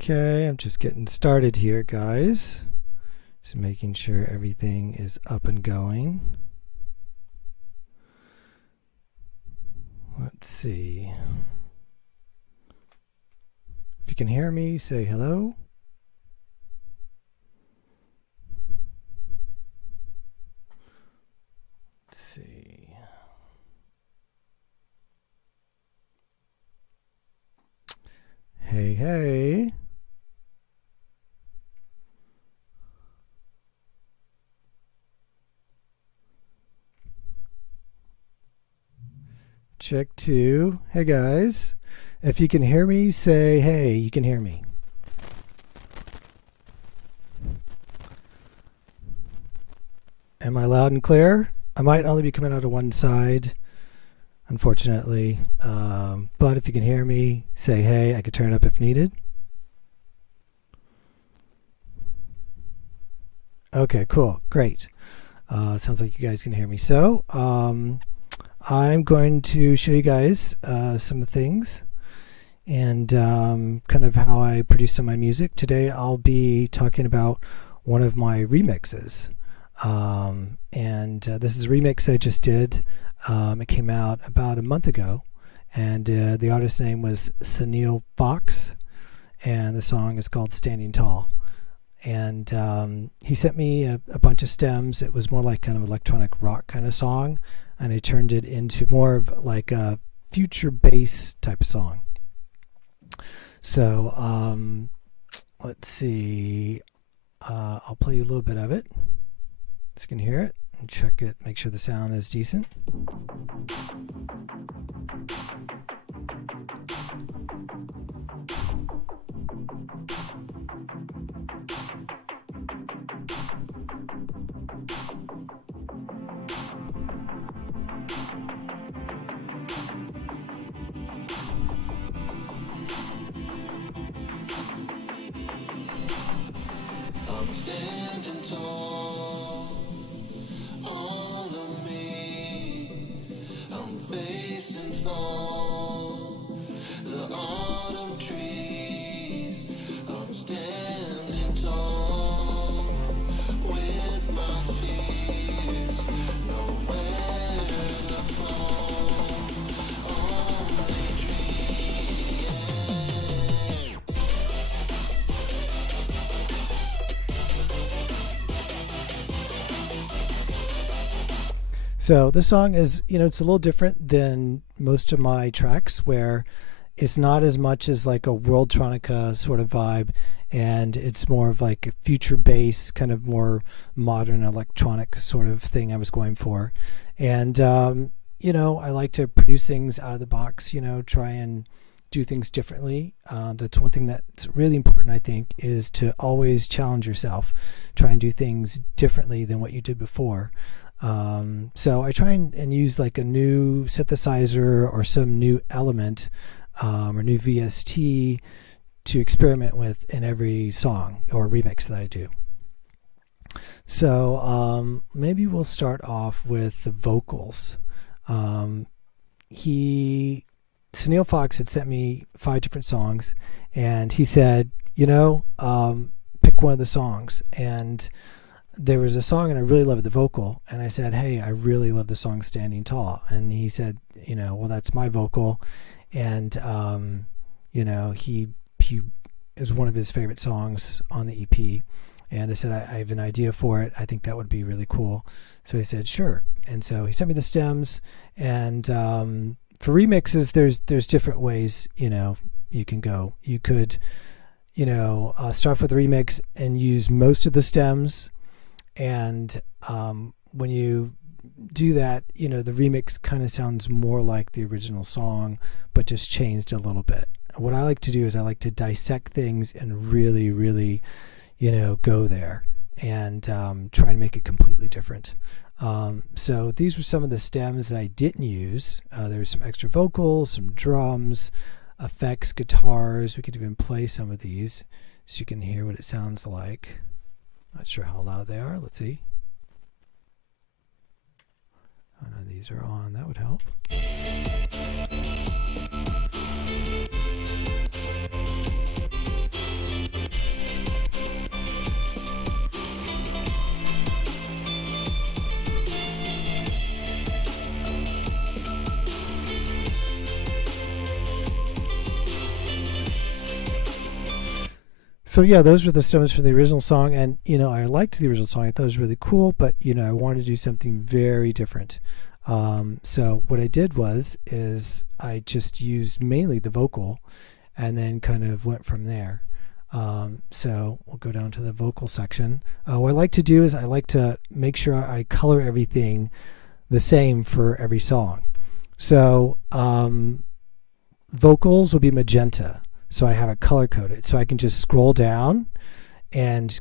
Okay, I'm just getting started here, guys. Just making sure everything is up and going. Let's see. If you can hear me, say hello. Let's see. Hey, hey. Check 2. Hey, guys. If you can hear me, say hey, you can hear me. Am I loud and clear? I might only be coming out of one side, unfortunately. But if you can hear me, say hey. I could turn it up if needed. Okay, cool. Great. Sounds like you guys can hear me. So I'm going to show you guys some things and kind of how I produce some of my music. Today I'll be talking about one of my remixes. This is a remix I just did. It came out about a month ago, and the artist's name was Sunil Fox, and the song is called Standing Tall. And he sent me a bunch of stems. It was more like kind of electronic rock kind of song, and I turned it into more of like a future bass type of song. So let's see. I'll play you a little bit of it so you can hear it and check it, make sure the sound is decent. I'm standing tall, all of me, I'm facing fall, the autumn trees, I'm standing tall, with my fears, nowhere to fall, only dream. So this song is, it's a little different than most of my tracks, where it's not as much as like a worldtronica sort of vibe, and it's more of like a future bass, kind of more modern electronic sort of thing I was going for. And I like to produce things out of the box, try and do things differently. That's one thing that's really important, I think, is to always challenge yourself, try and do things differently than what you did before. So I try and use like a new synthesizer or some new element or new VST to experiment with in every song or remix that I do. So maybe we'll start off with the vocals. Sunil Fox had sent me 5 different songs, and he said, pick one of the songs. And there was a song and I really loved the vocal, and I said, hey, I really love the song Standing Tall. And he said, well, that's my vocal. And he is one of his favorite songs on the EP. And I said, I have an idea for it. I think that would be really cool. So he said, sure. And so he sent me the stems. And for remixes, there's different ways you can go. You could start with a remix and use most of the stems. And when you do that, the remix kind of sounds more like the original song, but just changed a little bit. What I like to do is I like to dissect things and really, really, go there and try and make it completely different. So these were some of the stems that I didn't use. There was some extra vocals, some drums, effects, guitars. We could even play some of these so you can hear what it sounds like. Not sure how loud they are. Let's see. Oh no, these are on. That would help. So yeah, those were the stems from the original song, and I liked the original song. I thought it was really cool, but I wanted to do something very different. So what I did is I just used mainly the vocal, and then kind of went from there. So we'll go down to the vocal section. What I like to do is I like to make sure I color everything the same for every song. So vocals will be magenta. So I have it color coded. So I can just scroll down and,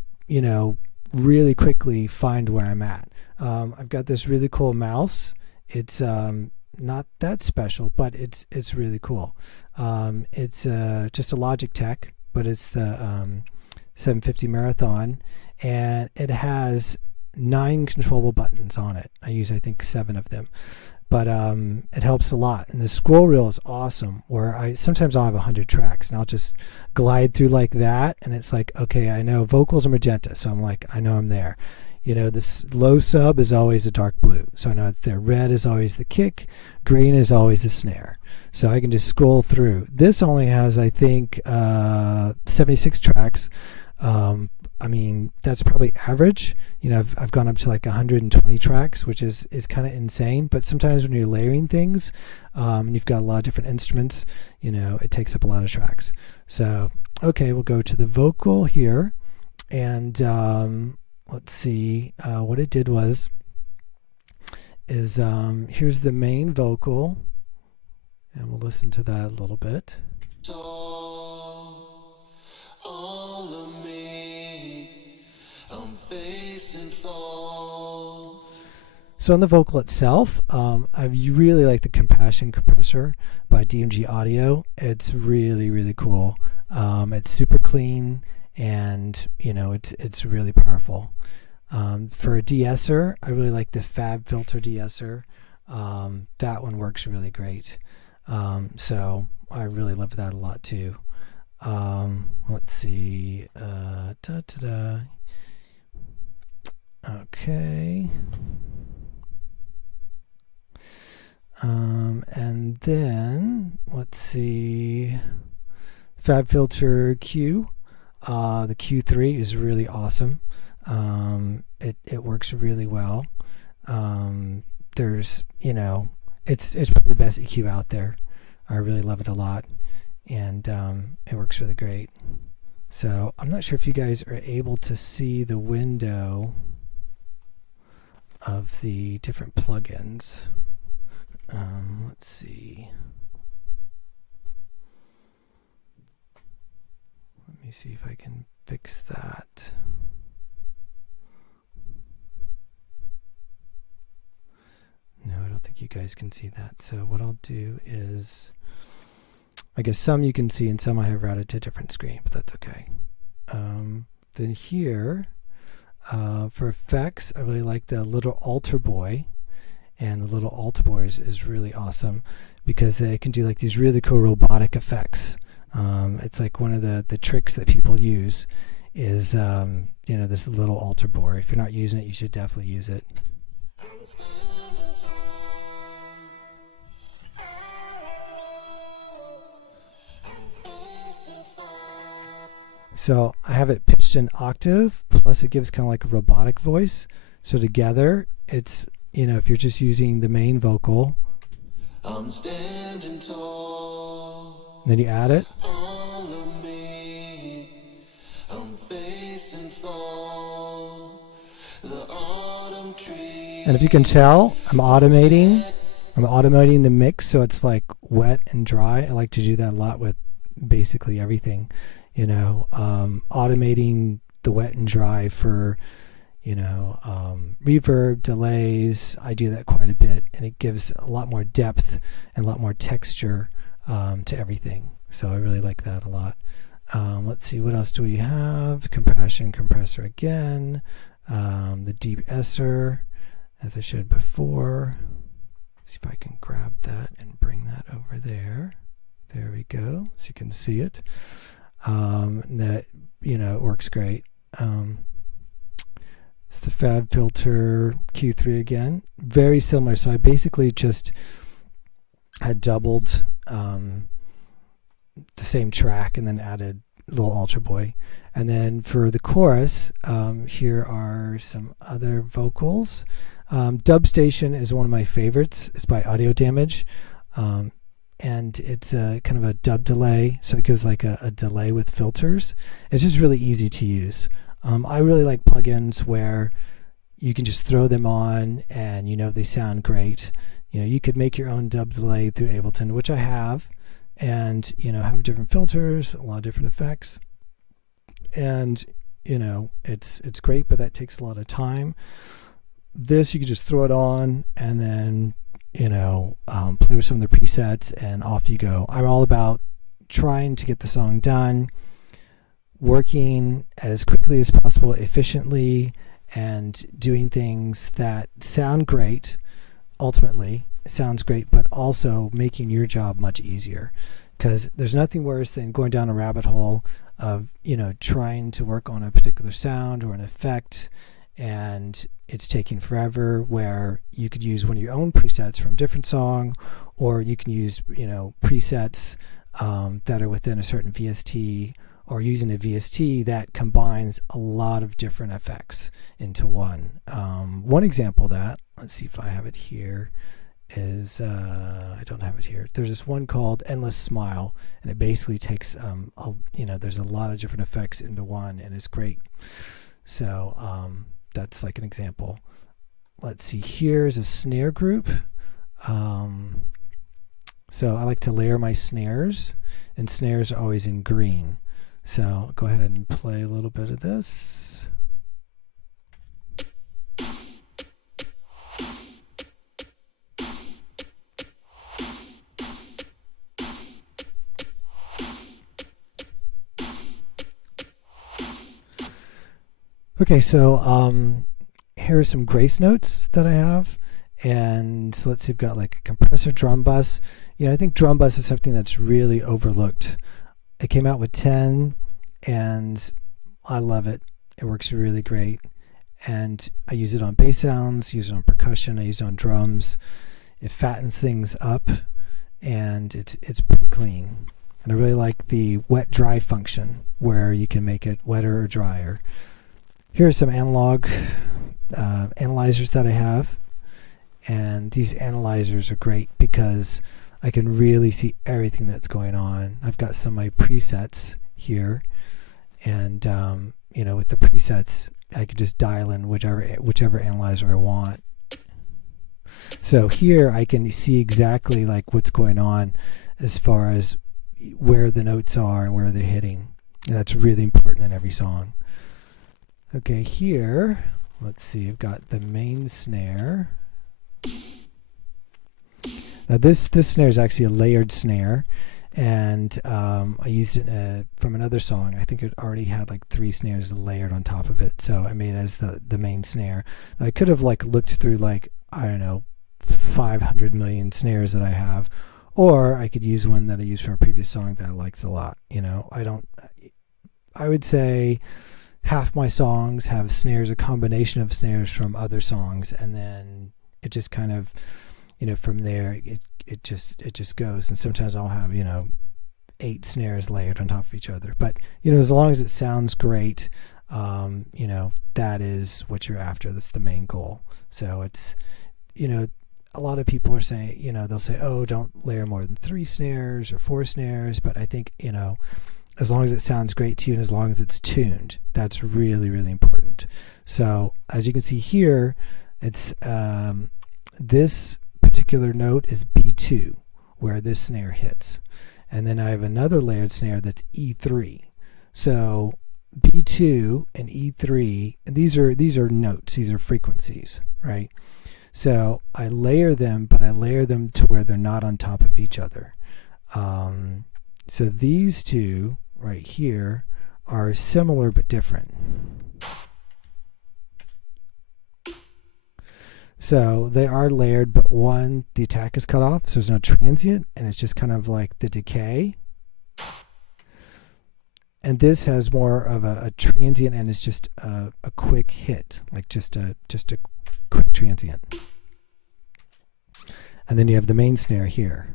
really quickly find where I'm at. I've got this really cool mouse. It's not that special, but it's really cool. It's just a Logitech, but it's the 750 Marathon, and it has 9 controllable buttons on it. I use, I think, 7 of them, but it helps a lot. And the scroll wheel is awesome, where sometimes I'll have 100 tracks and I'll just glide through like that, and it's like, okay, I know vocals are magenta, so I'm like, I know I'm there. This low sub is always a dark blue, so I know it's there. Red is always the kick, green is always the snare. So I can just scroll through. This only has, I think, 76 tracks. I mean, that's probably average. I've gone up to like 120 tracks, which is kind of insane. But sometimes when you're layering things, and you've got a lot of different instruments, it takes up a lot of tracks. So, okay, we'll go to the vocal here, and let's see. What it did is here's the main vocal, and we'll listen to that a little bit. All of me, I'm facing fall. So on the vocal itself, I really like the Compression Compressor by DMG Audio. It's really, really cool. It's super clean, and it's really powerful. For a de-esser, I really like the Fabfilter de-esser. That one works really great. So I really love that a lot too. Let's see. Okay. And then let's see. Fabfilter Q. The Q3 is really awesome. It works really well. There's, it's probably the best EQ out there. I really love it a lot, and it works really great. So I'm not sure if you guys are able to see the window of the different plugins. Let's see. Let me see if I can fix that. No, I don't think you guys can see that. So what I'll do is, I guess some you can see and some I have routed to a different screen, but that's okay. Then here, for effects, I really like the little altar boy. And the little altar boy is really awesome because it can do like these really cool robotic effects. It's like one of the tricks that people use is, this little altar boy. If you're not using it, you should definitely use it. So I have it pitched in octave, plus it gives kind of like a robotic voice. So together, it's, if you're just using the main vocal, I'm standing tall. then you add it. All of me, I'm facing fall. The autumn tree. And if you can tell, I'm automating the mix, so it's like wet and dry. I like to do that a lot with basically everything. Automating the wet and dry for, reverb, delays. I do that quite a bit, and it gives a lot more depth and a lot more texture to everything. So I really like that a lot. Let's see, what else do we have? Compressor again. The deep esser, as I showed before. Let's see if I can grab that and bring that over there. There we go, so you can see it. That it works great. It's the Fabfilter Q3 again, very similar. So I basically just had doubled the same track and then added a little Ultra Boy, And then for the chorus, here are some other vocals. Dub Station is one of my favorites. It's by Audio Damage. And it's a kind of a dub delay, so it gives like a delay with filters. It's just really easy to use. I really like plugins where you can just throw them on and they sound great. You could make your own dub delay through Ableton, which I have, and have different filters, a lot of different effects, and it's great, but that takes a lot of time. This you can just throw it on and then play with some of the presets and off you go. I'm all about trying to get the song done, working as quickly as possible, efficiently, and doing things that sound great. Ultimately, it sounds great, but also making your job much easier, because there's nothing worse than going down a rabbit hole of trying to work on a particular sound or an effect, and it's taking forever, where you could use one of your own presets from a different song, or you can use presets that are within a certain VST, or using a VST that combines a lot of different effects into one. One example of that, let's see if I have it here, is I don't have it here. There's this one called Endless Smile, and it basically takes there's a lot of different effects into one, and it's great. So that's like an example. Let's see, here's a snare group. So I like to layer my snares, and snares are always in green. So I'll go ahead and play a little bit of this. Okay, so here's some grace notes that I have, and so let's see, I've got like a compressor drum bus. I think drum bus is something that's really overlooked. It came out with 10, and I love it. It works really great, and I use it on bass sounds, use it on percussion, I use it on drums. It fattens things up, and it's pretty clean. And I really like the wet-dry function, where you can make it wetter or drier. Here are some analog analyzers that I have, and these analyzers are great because I can really see everything that's going on. I've got some of my presets here, and with the presets I can just dial in whichever analyzer I want. So here I can see exactly like what's going on as far as where the notes are and where they're hitting, and that's really important in every song. Okay, here, let's see, I've got the main snare. Now this snare is actually a layered snare, and I used it from another song. I think it already had like 3 snares layered on top of it, so I made it as the main snare. Now, I could have like looked through like, I don't know, 500 million snares that I have, or I could use one that I used from a previous song that I liked a lot. I would say half my songs have snares, a combination of snares from other songs, and then it just kind of, from there it just goes. And sometimes I'll have 8 snares layered on top of each other, but as long as it sounds great, that is what you're after. That's the main goal. So it's a lot of people are saying, they'll say, oh, don't layer more than 3 snares or 4 snares, but I think as long as it sounds great to you and as long as it's tuned, that's really, really important. So as you can see here, it's this particular note is B2, where this snare hits, and then I have another layered snare that's E3. So B2 and E3, and these are notes, these are frequencies, right? So I layer them, but I layer them to where they're not on top of each other. So these two right here are similar but different. So they are layered, but one, the attack is cut off, so there's no transient, and it's just kind of like the decay. And this has more of a transient, and it's just a quick hit, like just a quick transient. And then you have the main snare here.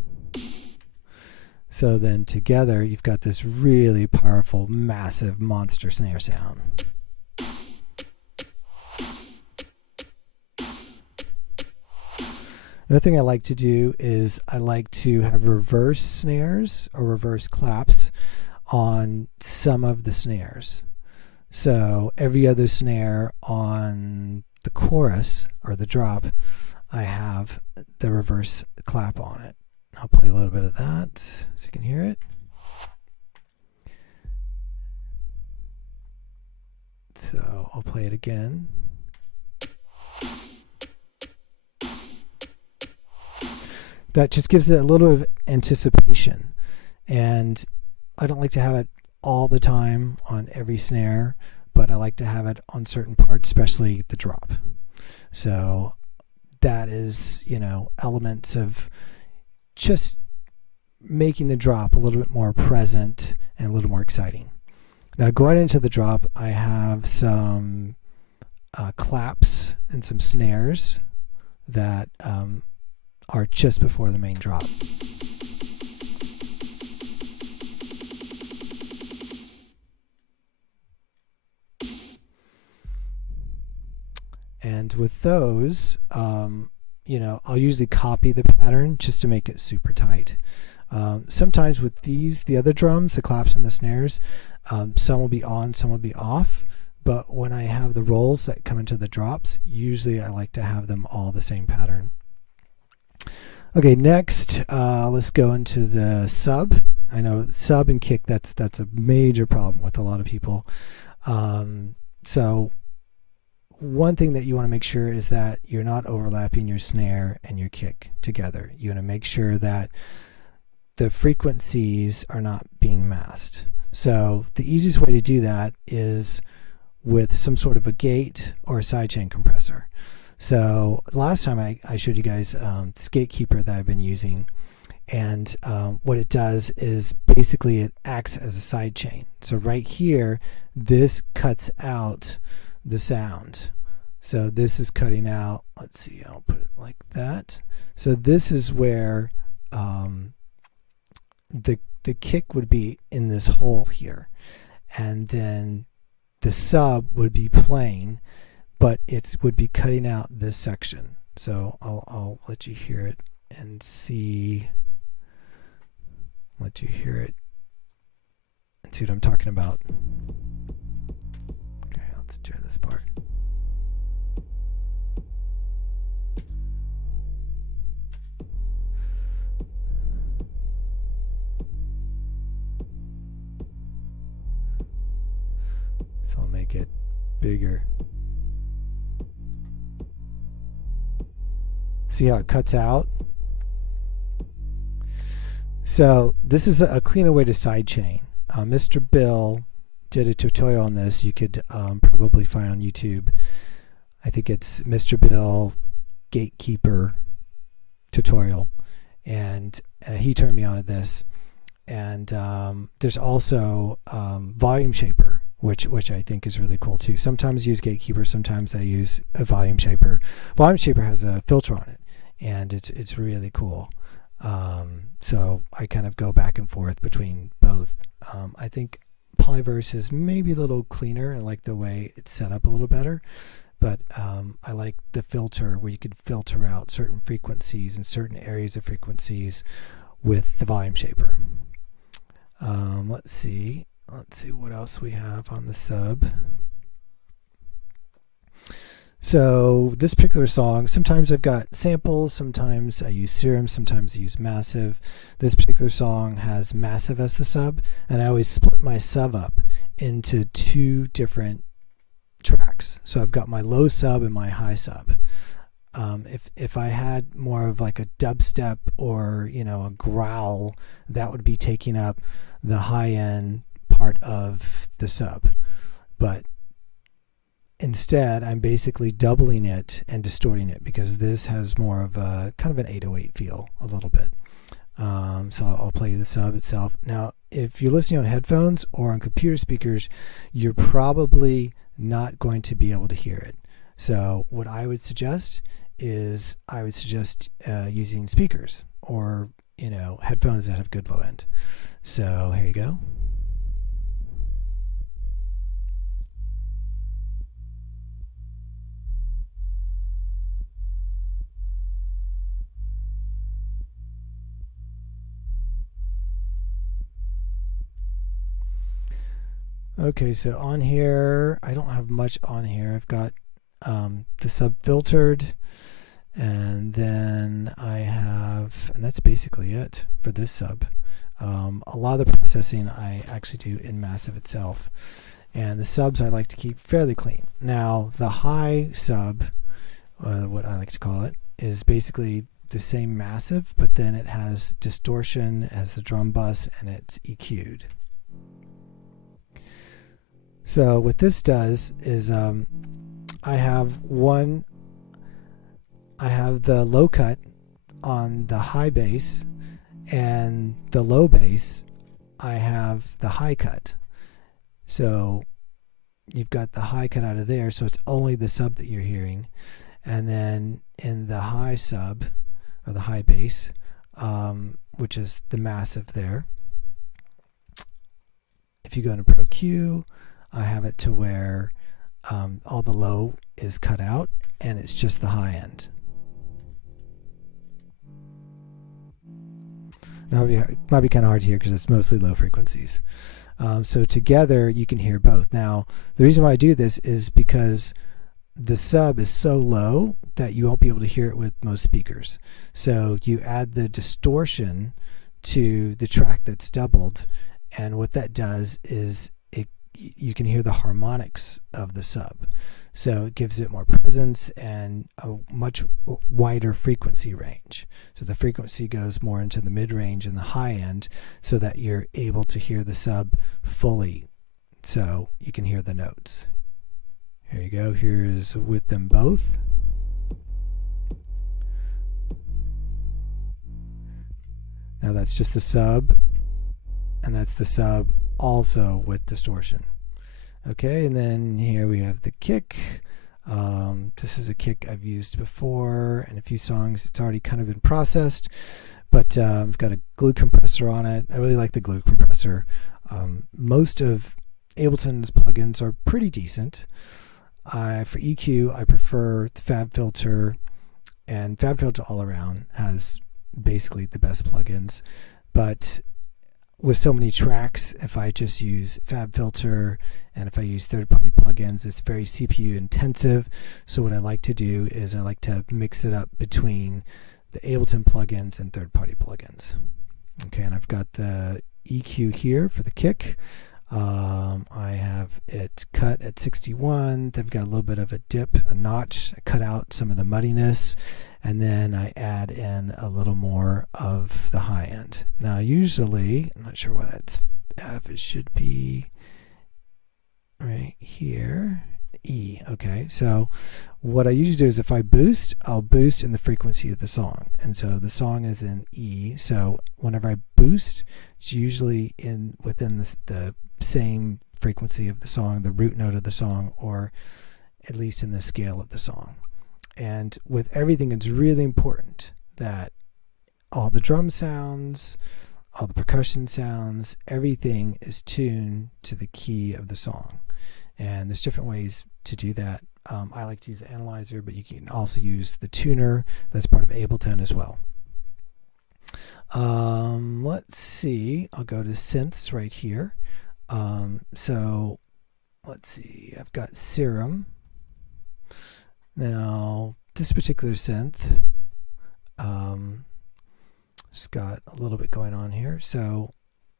So then together you've got this really powerful, massive monster snare sound. Another thing I like to do is I like to have reverse snares or reverse claps on some of the snares. So every other snare on the chorus or the drop, I have the reverse clap on it. I'll play a little bit of that so you can hear it. So I'll play it again. That just gives it a little bit of anticipation. And I don't like to have it all the time on every snare, but I like to have it on certain parts, especially the drop. So that is, you know, elements of just making the drop a little bit more present and a little more exciting. Now going into the drop, I have some claps and some snares that are just before the main drop. And with those, you know, I'll usually copy the pattern just to make it super tight. Sometimes with these, the other drums, the claps and the snares, some will be on, some will be off. But when I have the rolls that come into the drops, usually I like to have them all the same pattern. Okay, next, let's go into the sub. I know sub and kick, that's a major problem with a lot of people. So one thing that you want to make sure is that you're not overlapping your snare and your kick together. You want to make sure that the frequencies are not being masked. So the easiest way to do that is with some sort of a gate or a sidechain compressor. So last time I showed you guys this gatekeeper that I've been using, and what it does is basically it acts as a sidechain. So right here, this cuts out the sound. So this is cutting out, let's see, I'll put it like that. So this is where the kick would be in this hole here, and then the sub would be playing, but it would be cutting out this section. So I'll let you hear it and see, let you hear it and see what I'm talking about. Okay, let's do this part. So I'll make it bigger. See how it cuts out? So this is a cleaner way to sidechain. Mr. Bill did a tutorial on this. You could probably find on YouTube. I think it's Mr. Bill Gatekeeper tutorial, and he turned me on to this. And there's also Volume Shaper, which I think is really cool too. Sometimes I use Gatekeeper, sometimes I use a Volume Shaper. Volume Shaper has a filter on it, and it's really cool. So I kind of go back and forth between both. I think Polyverse is maybe a little cleaner. I like the way it's set up a little better, but I like the filter where you can filter out certain frequencies and certain areas of frequencies with the Volume Shaper. Let's see what else we have on the sub. So this particular song, sometimes I've got samples, sometimes I use Serum, sometimes I use Massive. This particular song has Massive as the sub, and I always split my sub up into two different tracks. So I've got my low sub and my high sub. If I had more of like a dubstep or, you know, a growl, that would be taking up the high end part of the sub. But instead, I'm basically doubling it and distorting it because this has more of a kind of an 808 feel a little bit. So I'll play the sub itself. Now, if you're listening on headphones or on computer speakers, you're probably not going to be able to hear it. So what I would suggest is using speakers or headphones that have good low end. So here you go. Okay, so on here, I don't have much on here. I've got the sub filtered, and then I have, and that's basically it for this sub. A lot of the processing I actually do in Massive itself, and the subs I like to keep fairly clean. Now, the high sub, what I like to call it, is basically the same Massive, but then it has distortion as the drum bus, and it's EQ'd. So what this does is I have the low cut on the high bass, and the low bass I have the high cut. So you've got the high cut out of there, so it's only the sub that you're hearing. And then in the high sub, or the high bass, which is the Massive there, if you go into Pro Q, I have it to where all the low is cut out and it's just the high end. Now it might be kind of hard to hear because it's mostly low frequencies. So together you can hear both. Now the reason why I do this is because the sub is so low that you won't be able to hear it with most speakers. So you add the distortion to the track that's doubled, and what that does is you can hear the harmonics of the sub. So it gives it more presence and a much wider frequency range. So the frequency goes more into the mid-range and the high end so that you're able to hear the sub fully. So you can hear the notes. Here you go. Here's with them both. Now that's just the sub, and that's the sub also with distortion. Okay, and then here we have the kick. This is a kick I've used before in a few songs. It's already kind of been processed, but I've got a glue compressor on it. I really like the glue compressor. Most of Ableton's plugins are pretty decent. For EQ, I prefer the Fabfilter, and Fabfilter all around has basically the best plugins. But with so many tracks, if I just use Fabfilter and if I use third-party plugins, it's very CPU intensive. So what I like to do is I like to mix it up between the Ableton plugins and third-party plugins. Okay, and I've got the EQ here for the kick. I have it cut at 61. They've got a little bit of a dip, a notch. I cut out some of the muddiness, and then I add in a little more of the high end. Now usually, I'm not sure why that's F, it should be right here, E. Okay, so what I usually do is if I boost, I'll boost in the frequency of the song. And so the song is in E, so whenever I boost, it's usually within the same frequency of the song, the root note of the song, or at least in the scale of the song. And with everything, it's really important that all the drum sounds, all the percussion sounds, everything is tuned to the key of the song. And there's different ways to do that. I like to use the analyzer, but you can also use the tuner. That's part of Ableton as well. Let's see. I'll go to synths right here. So let's see. I've got Serum. Now this particular synth, just got a little bit going on here. So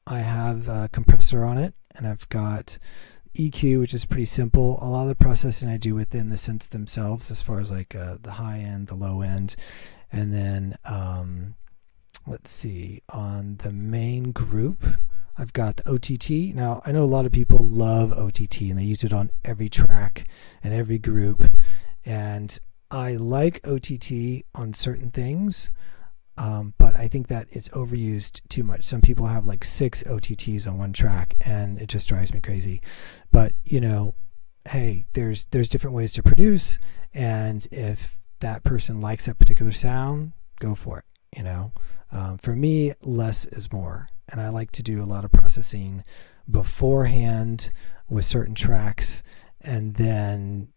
I have a compressor on it, and I've got EQ, which is pretty simple. A lot of the processing I do within the synths themselves, as far as like the high end, the low end, and then let's see, on the main group, I've got the OTT. Now I know a lot of people love OTT and they use it on every track and every group, and I like OTT on certain things. But I think that it's overused too much. Some people have like 6 OTTs on one track, and it just drives me crazy. But you know, hey, there's different ways to produce, and if that person likes that particular sound, go for it. For me, less is more, and I like to do a lot of processing beforehand with certain tracks, and then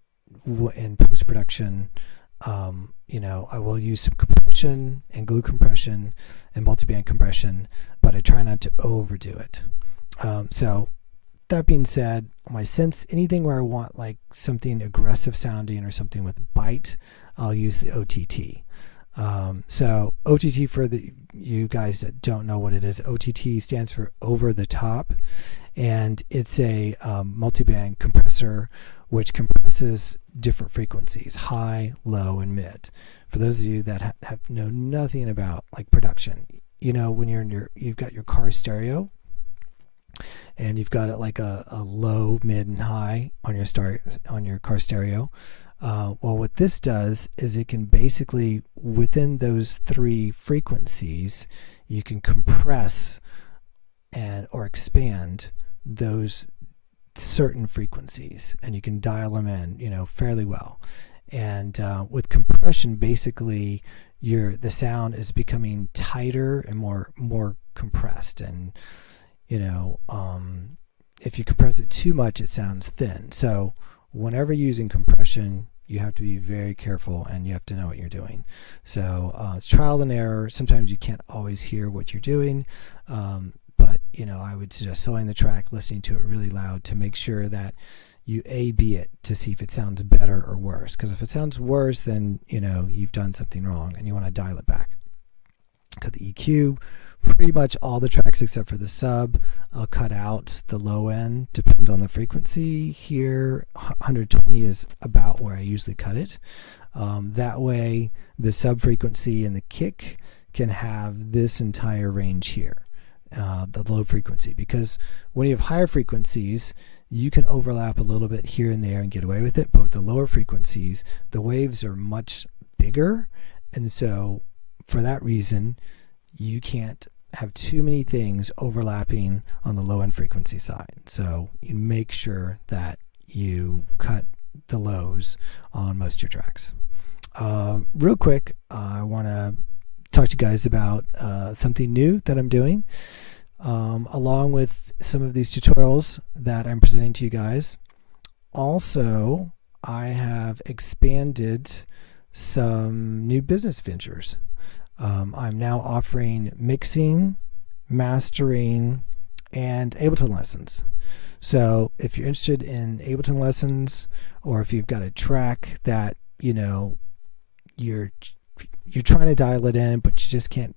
in post-production, I will use some compression and glue compression and multiband compression, but I try not to overdo it. So that being said, my sense, anything where I want like something aggressive sounding or something with bite, I'll use the OTT. So OTT, for you guys that don't know what it is, OTT stands for over the top, and it's a multiband compressor which compresses different frequencies, high, low, and mid. For those of you that know nothing about like production, when you've got your car stereo, and you've got it like a low, mid, and high on your car stereo. Well, what this does is it can basically, within those three frequencies, you can compress or expand those certain frequencies, and you can dial them in, fairly well. And with compression, basically, the sound is becoming tighter and more compressed. And if you compress it too much, it sounds thin. So whenever using compression, you have to be very careful, and you have to know what you're doing. So it's trial and error. Sometimes you can't always hear what you're doing, but I would suggest slowing the track, listening to it really loud to make sure that you A/B it to see if it sounds better or worse. Because if it sounds worse, then you've done something wrong, and you want to dial it back. Cut the EQ. Pretty much all the tracks except for the sub, I'll cut out. The low end depends on the frequency. Here, 120 is about where I usually cut it. That way, the sub frequency and the kick can have this entire range here, the low frequency. Because when you have higher frequencies, you can overlap a little bit here and there and get away with it. But with the lower frequencies, the waves are much bigger, and so for that reason, you can't have too many things overlapping on the low end frequency side. So you make sure that you cut the lows on most of your tracks. Real quick, I want to talk to you guys about something new that I'm doing. Along with some of these tutorials that I'm presenting to you guys. Also, I have expanded some new business ventures. I'm now offering mixing, mastering, and Ableton lessons. So if you're interested in Ableton lessons, or if you've got a track that you're trying to dial it in but you just can't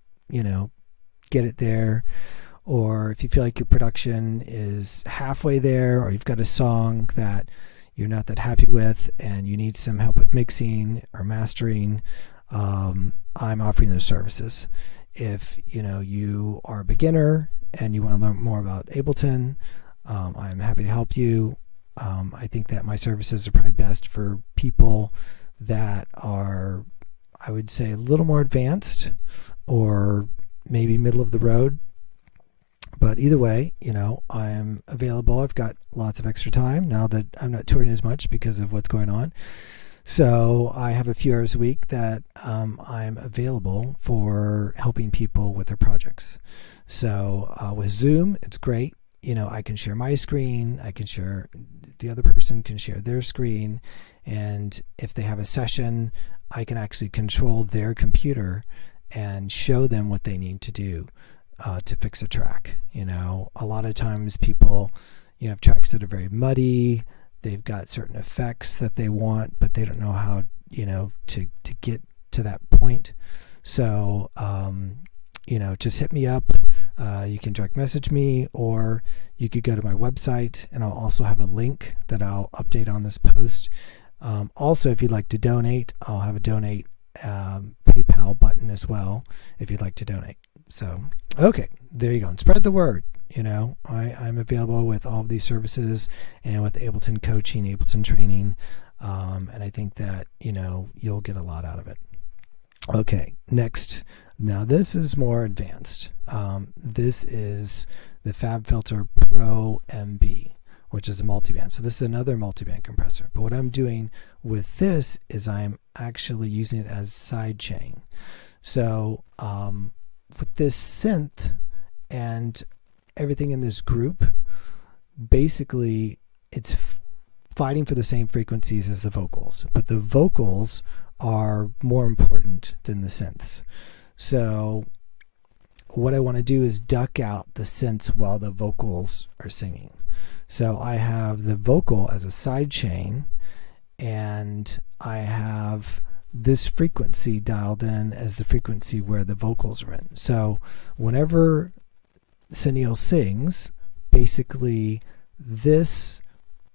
get it there, or if you feel like your production is halfway there, or you've got a song that you're not that happy with and you need some help with mixing or mastering, I'm offering those services. If you are a beginner and you want to learn more about Ableton, I'm happy to help you. I think that my services are probably best for people that are, I would say, a little more advanced, or maybe middle of the road. But either way, I'm available. I've got lots of extra time now that I'm not touring as much because of what's going on. So I have a few hours a week that I'm available for helping people with their projects. So with Zoom, it's great. I can share my screen. I can share, the other person can share their screen. And if they have a session, I can actually control their computer and show them what they need to do to fix a track. A lot of times people, have tracks that are very muddy. They've got certain effects that they want, but they don't know how, to get to that point. So, just hit me up. You can direct message me, or you could go to my website, and I'll also have a link that I'll update on this post. Also, if you'd like to donate, I'll have a donate PayPal button as well if you'd like to donate. So, okay, there you go. And spread the word. I'm available with all of these services, and with Ableton coaching, Ableton training, and I think that you'll get a lot out of it. Okay, next. Now this is more advanced. This is the Fabfilter Pro-Mb, which is a multiband. So this is another multiband compressor. But what I'm doing with this is I'm actually using it as sidechain. So with this synth and everything in this group, basically it's fighting for the same frequencies as the vocals, but the vocals are more important than the synths. So what I want to do is duck out the synths while the vocals are singing. So I have the vocal as a side chain, and I have this frequency dialed in as the frequency where the vocals are in. So whenever Sunil sings, basically this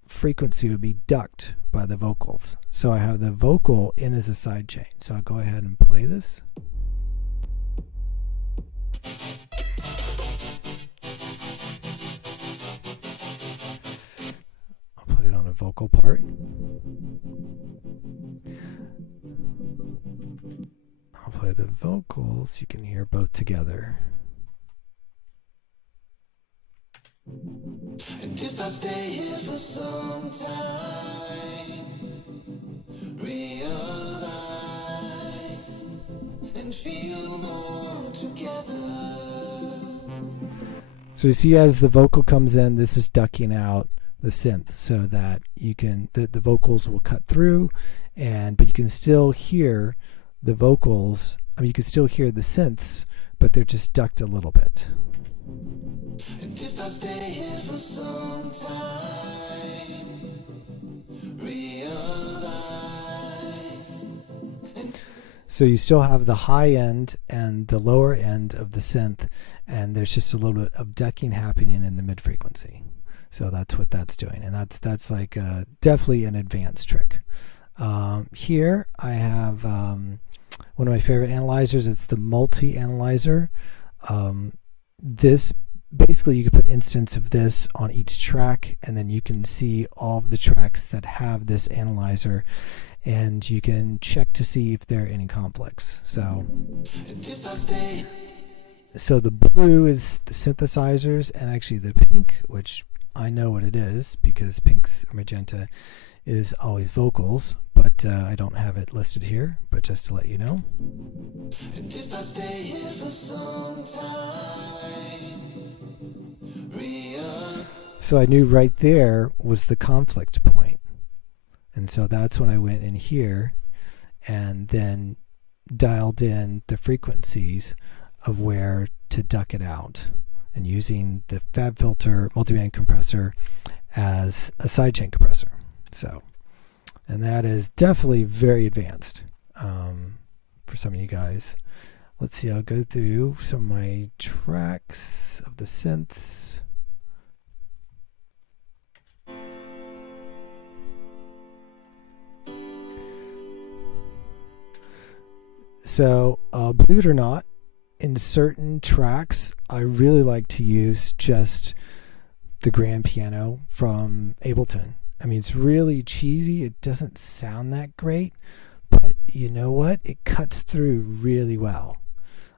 frequency would be ducked by the vocals. So I have the vocal in as a side chain. So I'll go ahead and play this. I'll play it on a vocal part. I'll play the vocals. You can hear both together. And if I stay here for some time, realize and feel more together. So you see, as the vocal comes in, this is ducking out the synth so that you can the vocals will cut through, but you can still hear the vocals. I mean, you can still hear the synths, but they're just ducked a little bit. And if I stay here for some time, realize. So you still have the high end and the lower end of the synth, and there's just a little bit of ducking happening in the mid frequency. So that's what that's doing, and that's like definitely an advanced trick. Here I have one of my favorite analyzers. It's the multi-analyzer. This basically, you can put instance of this on each track, and then you can see all of the tracks that have this analyzer, and you can check to see if there are any conflicts. So the blue is the synthesizers, and actually the pink, which I know what it is because pink's magenta is always vocals, but I don't have it listed here, but just to let you know. And if I stay here for some time, so I knew right there was the conflict point. And so that's when I went in here and then dialed in the frequencies of where to duck it out, and using the Fabfilter multiband compressor as a sidechain compressor. So, and that is definitely very advanced for some of you guys. Let's see, I'll go through some of my tracks of the synths. So, believe it or not, in certain tracks, I really like to use just the grand piano from Ableton. I mean, it's really cheesy. It doesn't sound that great, but you know what? It cuts through really well.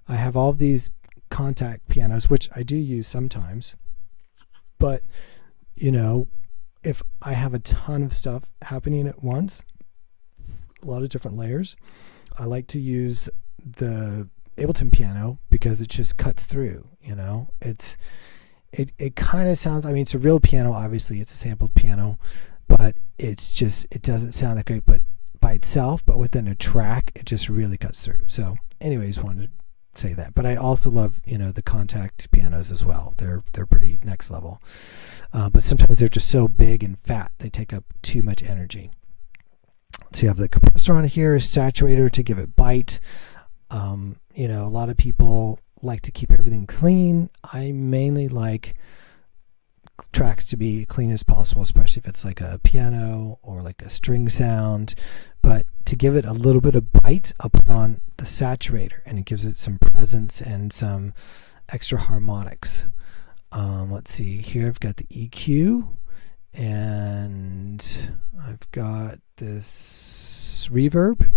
I have all of these contact pianos, which I do use sometimes, but you know, if I have a ton of stuff happening at once, a lot of different layers, I like to use the Ableton piano because it just cuts through. You know, it kind of sounds, I mean, it's a real piano, obviously it's a sampled piano, but it's just, it doesn't sound that great, but by itself, but within a track, it just really cuts through. So anyways, wanted to say that. But I also love, you know, the contact pianos as well. They're pretty next level. But sometimes they're just so big and fat, they take up too much energy. So you have the compressor on here, saturator to give it bite. You know, a lot of people like to keep everything clean. I mainly like tracks to be clean as possible, especially if it's like a piano or like a string sound. But to give it a little bit of bite, I'll put on the saturator, and it gives it some presence and some extra harmonics. Let's see, here I've got the EQ, and I've got this reverb,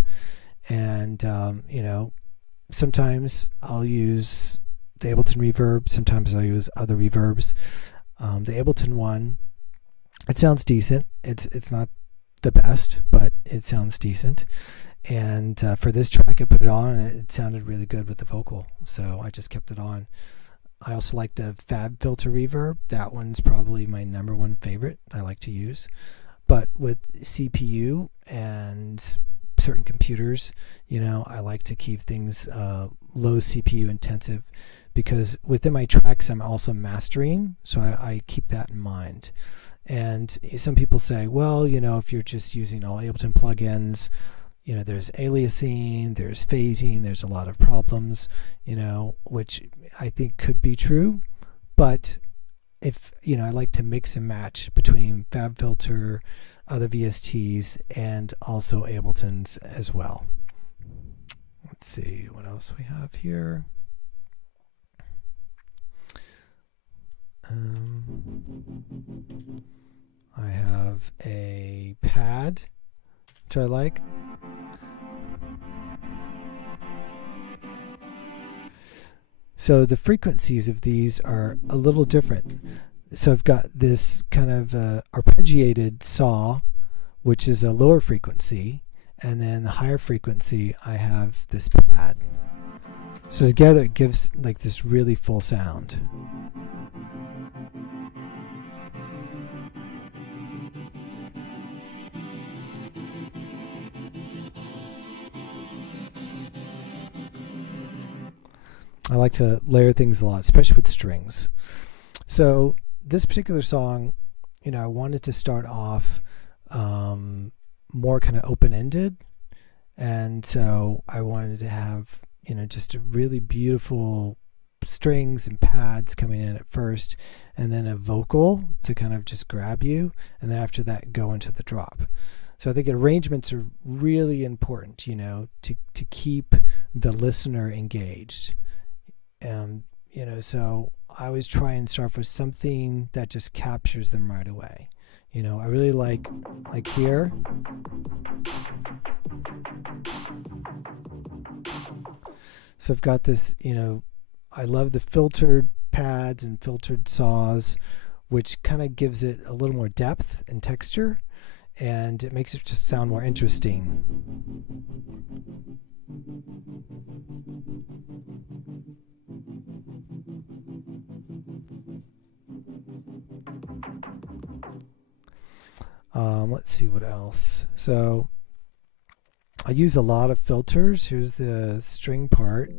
and you know, sometimes I'll use the Ableton reverb, sometimes I'll use other reverbs. The Ableton one, it sounds decent. It's not the best, but it sounds decent. And for this track, I put it on, and it sounded really good with the vocal, so I just kept it on. I also like the Fabfilter reverb. That one's probably my number one favorite I like to use. But with CPU and certain computers, I like to keep things low CPU intensive, because within my tracks I'm also mastering, so I keep that in mind. And some people say, well, if you're just using all Ableton plugins, there's aliasing, there's phasing, there's a lot of problems, which I think could be true. But if, I like to mix and match between Fabfilter, other VSTs, and also Ableton's as well. Let's see what else we have here. I have a pad, which I like. So the frequencies of these are a little different. So I've got this kind of arpeggiated saw, which is a lower frequency, and then the higher frequency I have this pad. So together it gives like this really full sound. I like to layer things a lot, especially with strings. So this particular song, I wanted to start off more kind of open-ended, and so I wanted to have just a really beautiful strings and pads coming in at first, and then a vocal to kind of just grab you, and then after that go into the drop. So I think arrangements are really important, to keep the listener engaged. So I always try and start with something that just captures them right away. I really like here. So I've got this, I love the filtered pads and filtered saws, which kind of gives it a little more depth and texture, and it makes it just sound more interesting. Let's see what else. So I use a lot of filters. Here's the string part.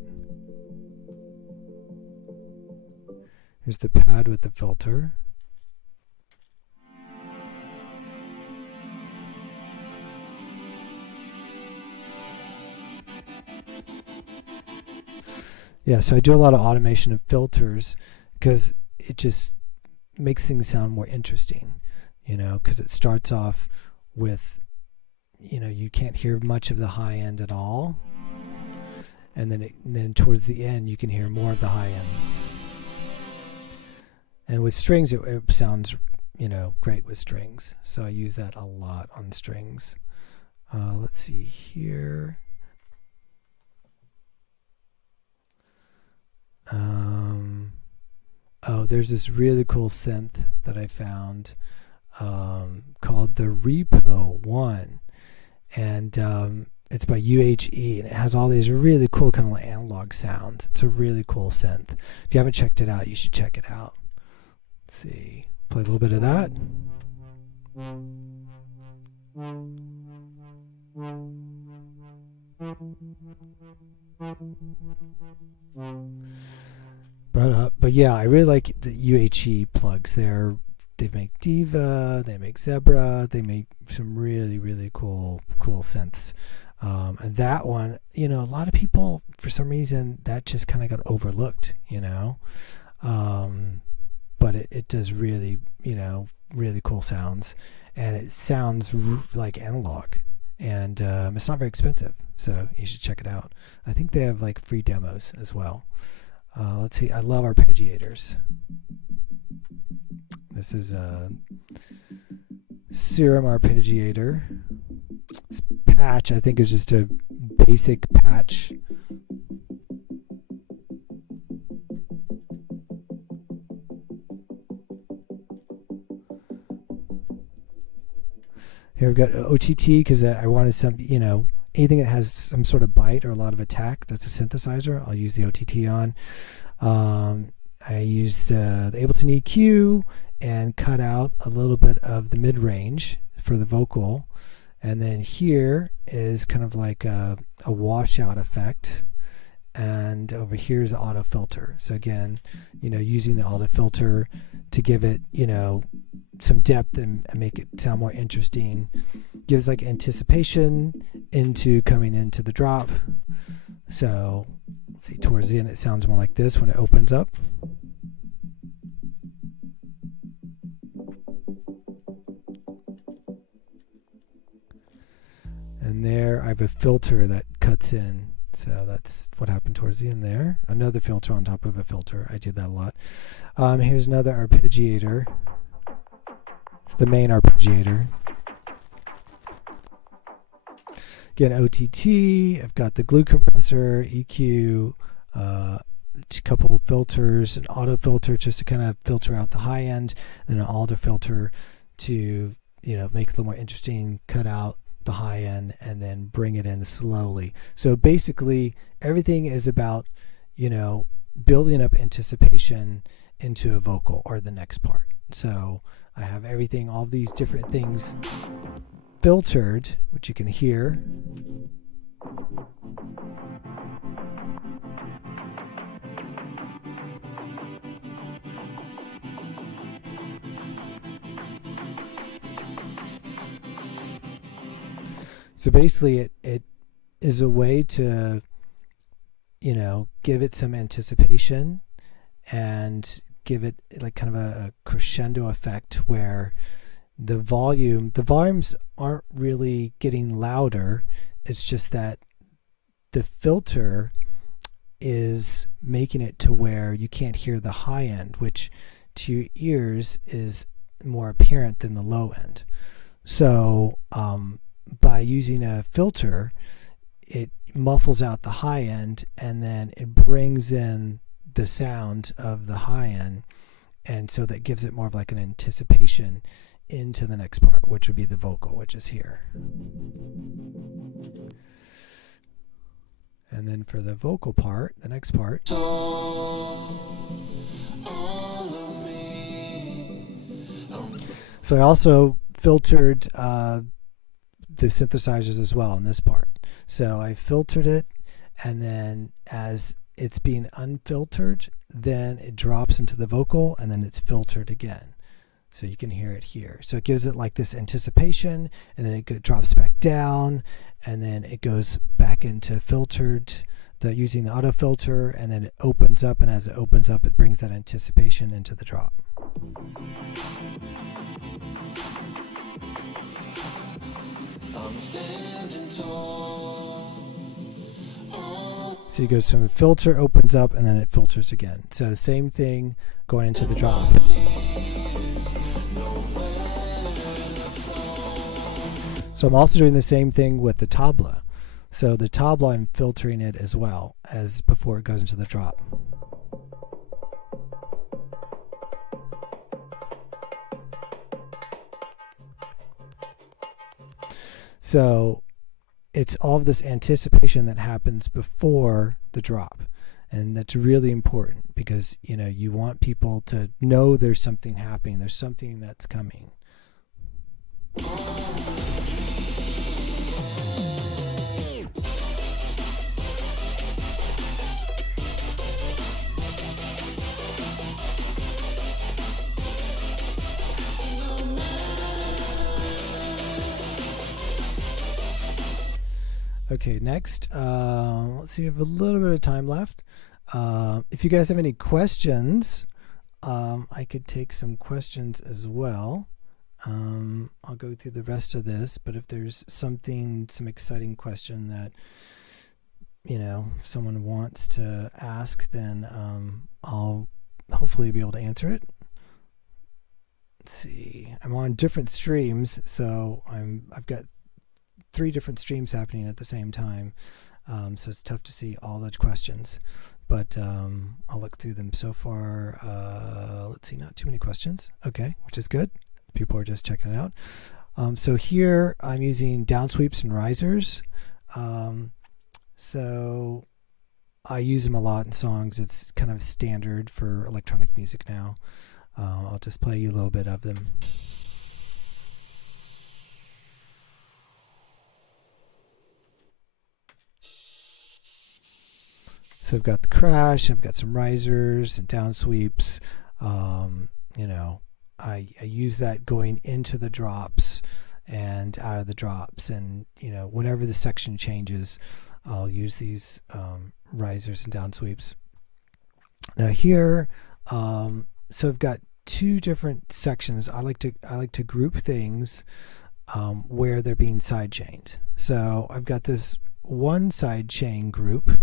Here's the pad with the filter. Yeah, so I do a lot of automation of filters because it just makes things sound more interesting, because it starts off with, you can't hear much of the high end at all, and then towards the end you can hear more of the high end. And with strings, it sounds, great with strings, so I use that a lot on strings. Let's see here. There's this really cool synth that I found called the Repo One, and it's by UHE, and it has all these really cool kind of like analog sounds. It's a really cool synth. If you haven't checked it out, you should check it out. Let's see, play a little bit of that. But yeah, I really like the UHE plugs. They make Diva, they make Zebra, they make some really, really cool synths. And that one, a lot of people, for some reason, that just kind of got overlooked, but it does really, really cool sounds, and it sounds like analog, and it's not very expensive, so you should check it out. I think they have like free demos as well. Let's see, I love arpeggiators. This is a Serum arpeggiator. This patch, I think, is just a basic patch. Here we've got OTT because I wanted some, anything that has some sort of bite or a lot of attack that's a synthesizer, I'll use the OTT on. I used the Ableton EQ and cut out a little bit of the mid-range for the vocal. And then here is kind of like a washout effect. And over here is the auto filter. So again, using the auto filter to give it, some depth and make it sound more interesting. Gives like anticipation into coming into the drop. So let's see, towards the end it sounds more like this when it opens up. And there I have a filter that cuts in. So that's what happened towards the end there. Another filter on top of a filter. I did that a lot. Here's another arpeggiator. It's the main arpeggiator. Again, OTT. I've got the glue compressor, EQ, a couple of filters, an auto filter just to kind of filter out the high end, and an alto filter to make it a little more interesting, cut out the high end, and then bring it in slowly. So basically, everything is about building up anticipation into a vocal or the next part. So I have everything, all these different things filtered, which you can hear. So basically it is a way to give it some anticipation and give it like kind of a crescendo effect where the volumes aren't really getting louder. It's just that the filter is making it to where you can't hear the high end, which to your ears is more apparent than the low end. So by using a filter, it muffles out the high end and then it brings in the sound of the high end, and so that gives it more of like an anticipation into the next part, which would be the vocal, which is here. And then for the vocal part, the next part, so I also filtered the synthesizers as well in this part. So I filtered it, and then as it's being unfiltered, then it drops into the vocal, and then it's filtered again. So you can hear it here. So it gives it like this anticipation, and then it drops back down, and then it goes back into filtered, using the auto filter, and then it opens up, and as it opens up, it brings that anticipation into the drop. I'm standing tall. So it goes from a filter, opens up, and then it filters again. So same thing going into the drop. So I'm also doing the same thing with the tabla. So the tabla, I'm filtering it as well as before it goes into the drop. So it's all of this anticipation that happens before the drop, and that's really important because you want people to know there's something happening, there's something that's coming. Okay, next, let's see, we have a little bit of time left. If you guys have any questions, I could take some questions as well. I'll go through the rest of this, but if there's some exciting question that, someone wants to ask, then I'll hopefully be able to answer it. Let's see, I'm on different streams, so I've got 3 different streams happening at the same time, so it's tough to see all the questions, but I'll look through them. So far, let's see, not too many questions. Okay, which is good. People are just checking it out. So here I'm using downsweeps and risers. So I use them a lot in songs. It's kind of standard for electronic music now. I'll just play you a little bit of them. So I've got the crash, I've got some risers and down sweeps. You know, I use that going into the drops and out of the drops, and you know, whenever the section changes, I'll use these risers and down sweeps. Now here, so I've got two different sections. I like to group things where they're being sidechained. So I've got this one sidechain group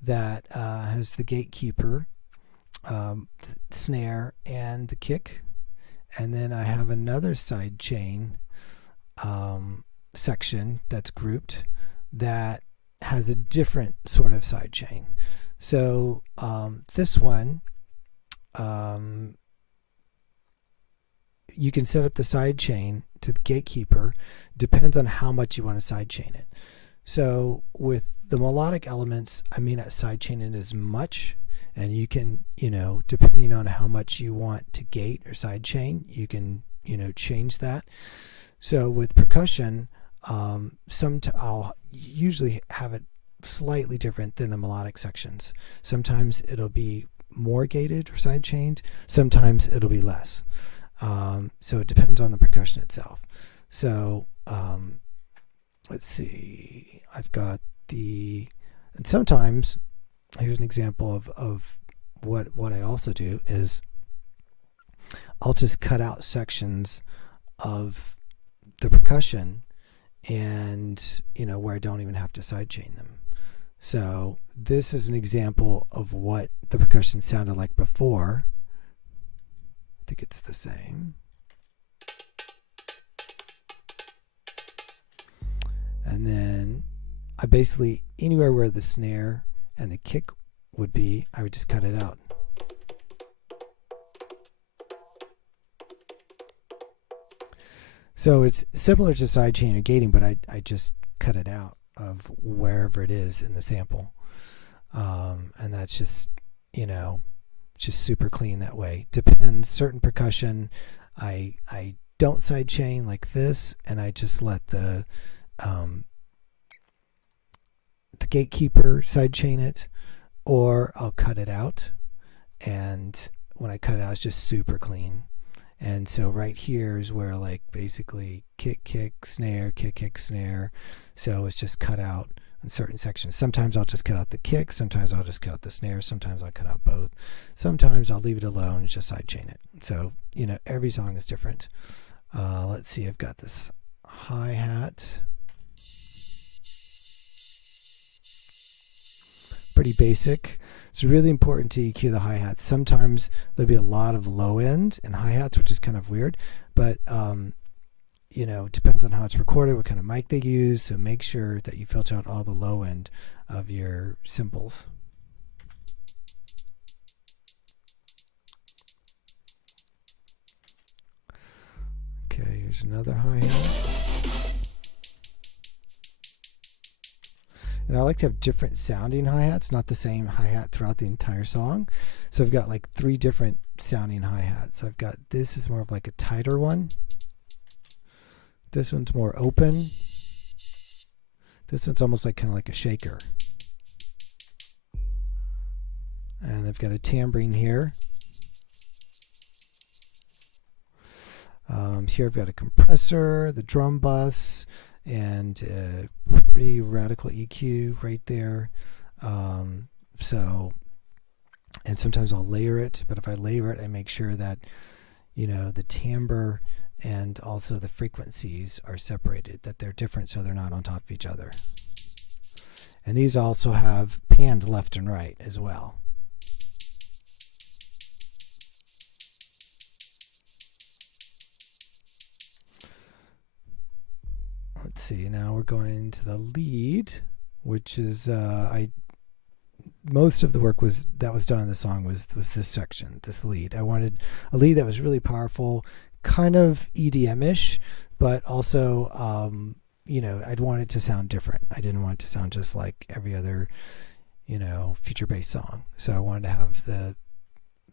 that has the gatekeeper, snare, and the kick, and then I have another sidechain section that's grouped that has a different sort of sidechain. So this one, you can set up the sidechain to the gatekeeper. Depends on how much you want to sidechain it. So with the melodic elements, I may not sidechain it as much, and you can, you know, depending on how much you want to gate or sidechain, you can, you know, change that. So with percussion, I'll usually have it slightly different than the melodic sections. Sometimes it'll be more gated or sidechained. Sometimes it'll be less. So it depends on the percussion itself. So let's see. I've got and sometimes here's an example of what I also do is I'll just cut out sections of the percussion, and you know, where I don't even have to sidechain them. So this is an example of what the percussion sounded like before. I think it's the same. And then I basically, anywhere where the snare and the kick would be, I would just cut it out. So it's similar to sidechain or gating, but I just cut it out of wherever it is in the sample. And that's just, you know, just super clean that way. Depends, certain percussion, I don't sidechain like this, and I just let the gatekeeper sidechain it, or I'll cut it out, and when I cut it out, it's just super clean. And so right here is where, like, basically kick, snare, kick, snare. So it's just cut out in certain sections. Sometimes I'll just cut out the kick, sometimes I'll just cut out the snare, sometimes I'll cut out both. Sometimes I'll leave it alone and just sidechain it. So, you know, every song is different. Let's see, I've got this hi-hat. Pretty basic. It's really important to EQ the hi-hats. Sometimes there'll be a lot of low end and hi-hats, which is kind of weird, but you know, it depends on how it's recorded, what kind of mic they use, so make sure that you filter out all the low end of your cymbals. Okay, here's another hi-hat. And I like to have different sounding hi-hats, not the same hi-hat throughout the entire song. So I've got like 3 different sounding hi-hats. I've got, this is more of like a tighter one. This one's more open. This one's almost like kind of like a shaker. And I've got a tambourine here. Here I've got a compressor, the drum bus, and a pretty radical EQ right there. So, and sometimes I'll layer it, but if I layer it, I make sure that, you know, the timbre and also the frequencies are separated, that they're different so they're not on top of each other. And these also have panned left and right as well. Let's see, now we're going to the lead, which is most of the work that was done in the song was this section, this lead. I wanted a lead that was really powerful, kind of EDM-ish, but also I'd want it to sound different. I didn't want it to sound just like every other, feature-based song. So I wanted to have the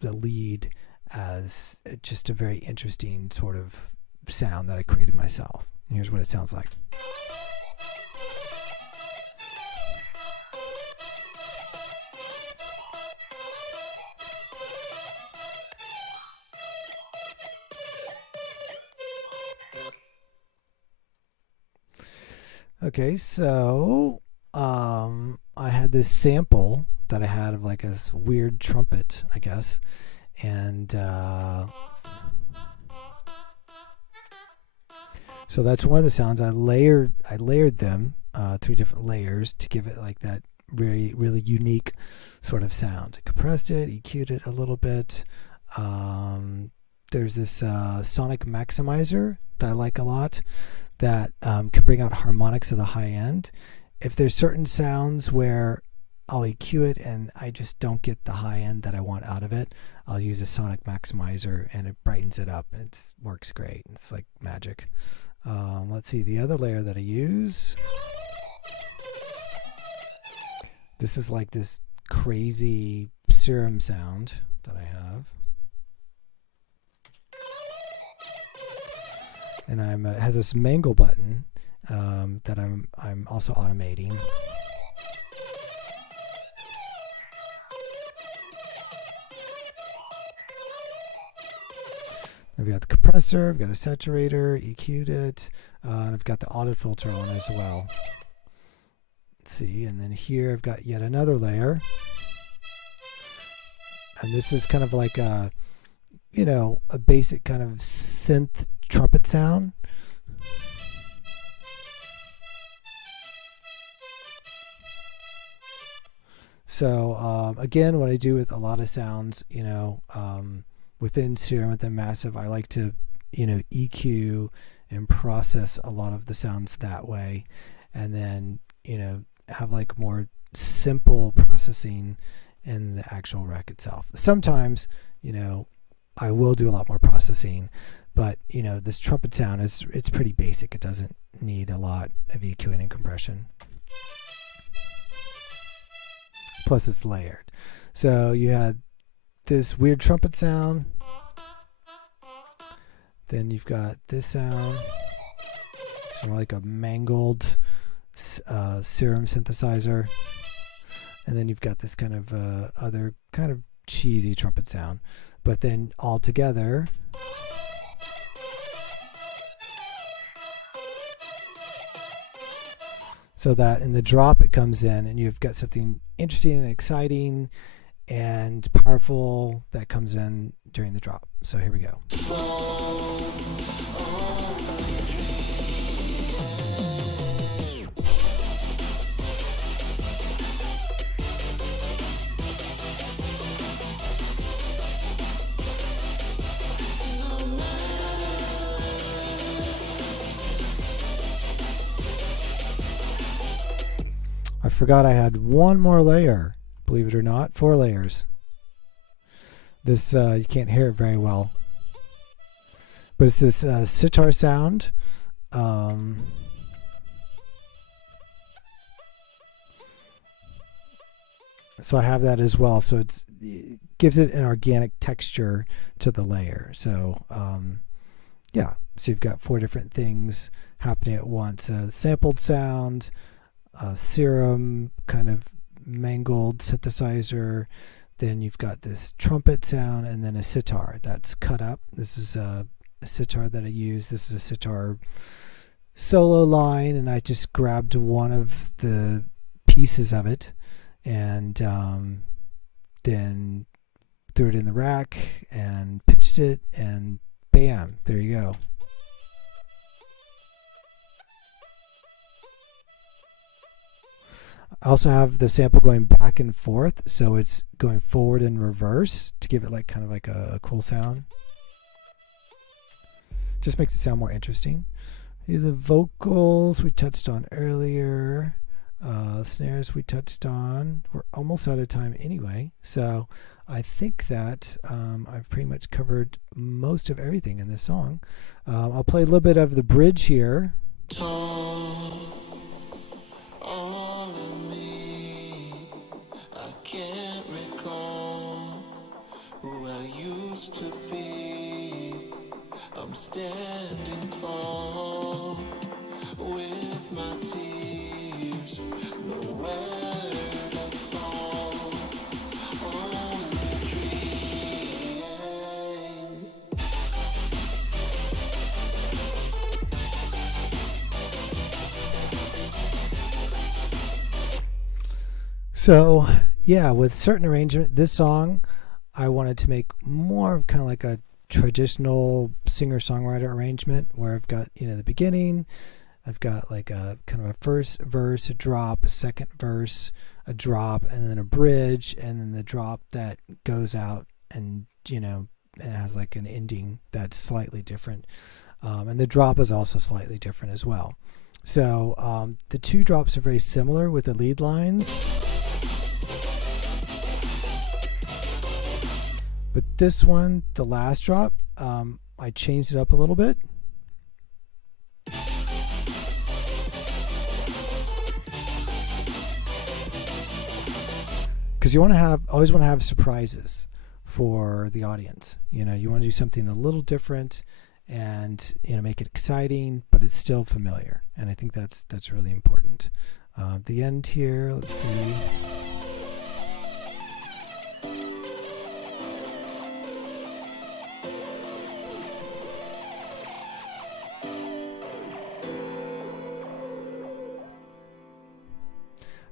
lead as just a very interesting sort of sound that I created myself. And here's what it sounds like. Okay, so I had this sample that I had of like this weird trumpet, I guess, and so that's one of the sounds. I layered them, 3 different layers to give it like that really unique sort of sound. I compressed it, EQ'd it a little bit. There's this sonic maximizer that I like a lot that can bring out harmonics of the high end. If there's certain sounds where I'll EQ it and I just don't get the high end that I want out of it, I'll use a sonic maximizer and it brightens it up and it works great. It's like magic. Let's see, the other layer that I use. This is like this crazy serum sound that I have. And it has this mangle button that I'm also automating. I've got the compressor, I've got a saturator, EQ'd it, and I've got the auto filter on as well. Let's see, and then here I've got yet another layer. And this is kind of like a basic kind of synth trumpet sound. So again, what I do with a lot of sounds, within Serum, within Massive, I like to, EQ and process a lot of the sounds that way, and then, have like more simple processing in the actual rec itself. Sometimes, I will do a lot more processing, but this trumpet sound it's pretty basic. It doesn't need a lot of EQing and compression. Plus it's layered. So you had this weird trumpet sound. Then you've got this sound. It's more like a mangled serum synthesizer. And then you've got this kind of other kind of cheesy trumpet sound. But then all together, so that in the drop it comes in and you've got something interesting and exciting and powerful that comes in during the drop. So here we go. I forgot I had one more layer, believe it or not, 4 layers. This, you can't hear it very well, but it's this sitar sound. So I have that as well. So it gives it an organic texture to the layer. So yeah, so you've got 4 different things happening at once. A sampled sound, a serum kind of mangled synthesizer, then you've got this trumpet sound, and then a sitar that's cut up. This is a sitar that I use. This is a sitar solo line, and I just grabbed one of the pieces of it and then threw it in the rack and pitched it, and bam, there you go. I also have the sample going back and forth, so it's going forward and reverse to give it like kind of like a cool sound. Just makes it sound more interesting. The vocals we touched on earlier, snares we touched on. We're almost out of time anyway, so I think that I've pretty much covered most of everything in this song. I'll play a little bit of the bridge here. can't recall who I used to be. I'm standing tall with my tears, nowhere to fall, only dream. So yeah, with certain arrangement, this song I wanted to make more of kind of like a traditional singer-songwriter arrangement where I've got, the beginning, I've got like a kind of a first verse, a drop, a second verse, a drop, and then a bridge, and then the drop that goes out and, it has like an ending that's slightly different. And the drop is also slightly different as well. So the two drops are very similar with the lead lines. But this one, the last drop, I changed it up a little bit. Because you always want to have surprises for the audience. You want to do something a little different and make it exciting, but it's still familiar. And I think that's really important. The end here, let's see.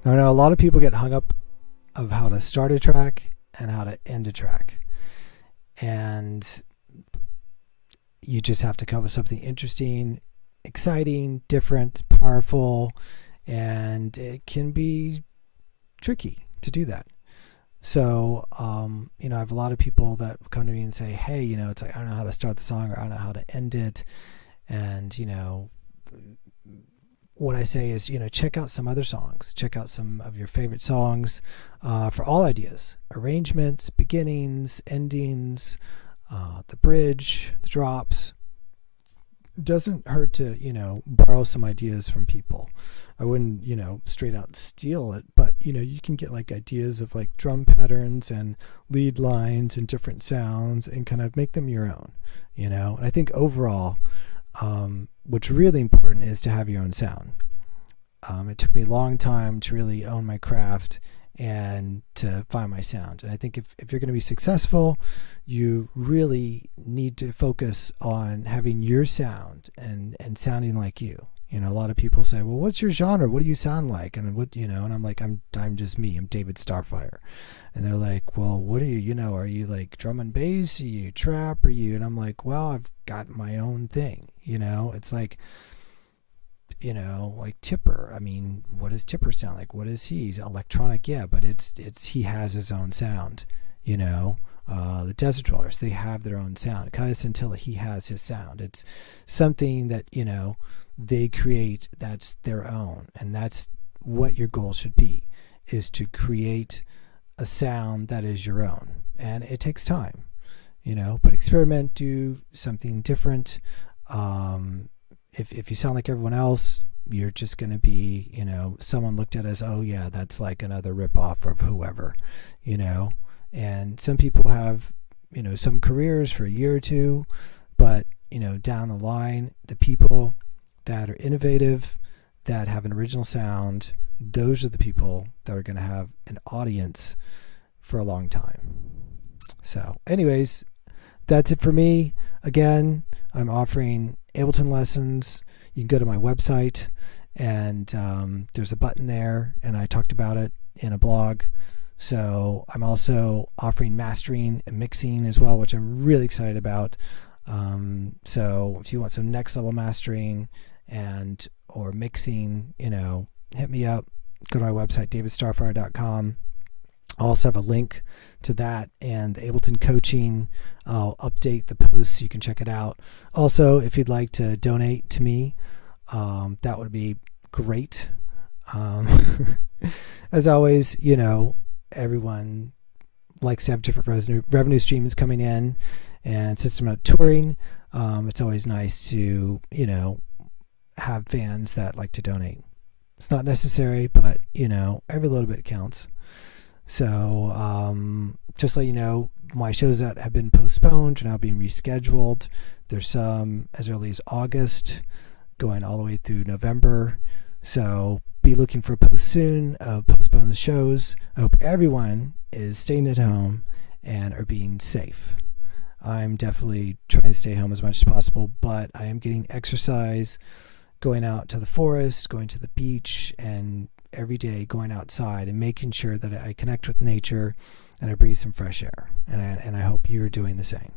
Now, I know a lot of people get hung up of how to start a track and how to end a track. And you just have to come up with something interesting, exciting, different, powerful, and it can be tricky to do that. So, I have a lot of people that come to me and say, hey, it's like, I don't know how to start the song or I don't know how to end it. And, what I say is, check out some other songs. Check out some of your favorite songs for all ideas, arrangements, beginnings, endings, the bridge, the drops. It doesn't hurt to, borrow some ideas from people. I wouldn't, straight out steal it, but, you can get like ideas of like drum patterns and lead lines and different sounds and kind of make them your own, And I think overall, what's really important is to have your own sound. It took me a long time to really own my craft and to find my sound. And I think if you're going to be successful, you really need to focus on having your sound and sounding like you. A lot of people say, well, what's your genre? What do you sound like? And and I'm like, I'm just me. I'm David Starfire. And they're like, well, what are you, are you like drum and bass? Are you trap? Are you? And I'm like, well, I've got my own thing. It's like, like Tipper. I mean, what does Tipper sound like? What is he? He's electronic, yeah, but he has his own sound. The Desert Dwellers, they have their own sound. Caius Scintilla, he has his sound. It's something that, they create that's their own. And that's what your goal should be, is to create a sound that is your own. And it takes time, but experiment, do something different. If you sound like everyone else, you're just going to be, someone looked at as, oh yeah, that's like another ripoff of whoever, and some people have, some careers for a year or two, but, down the line, the people that are innovative, that have an original sound, those are the people that are going to have an audience for a long time. So anyways, that's it for me. Again, I'm offering Ableton lessons. You can go to my website and there's a button there, and I talked about it in a blog. So I'm also offering mastering and mixing as well, which I'm really excited about. So if you want some next level mastering or mixing, hit me up. Go to my website, davidstarfire.com. I'll also have a link to that and the Ableton coaching. I'll update the posts so you can check it out. Also, if you'd like to donate to me, that would be great. As always, everyone likes to have different revenue streams coming in. And since I'm not touring, it's always nice to, have fans that like to donate. It's not necessary, but, every little bit counts. So just let you know, my shows that have been postponed are now being rescheduled. There's some as early as August, going all the way through November. So be looking for posts soon of postponed shows. I hope everyone is staying at home and are being safe. I'm definitely trying to stay home as much as possible, but I am getting exercise, going out to the forest, going to the beach, and every day going outside and making sure that I connect with nature and I breathe some fresh air. And I hope you're doing the same.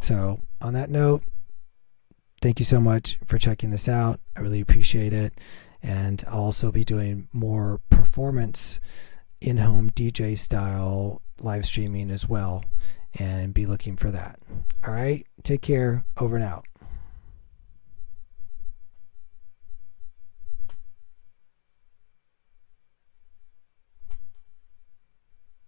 So on that note, thank you so much for checking this out. I really appreciate it. And I'll also be doing more performance in-home DJ style live streaming as well, and be looking for that. All right, take care. Over and out.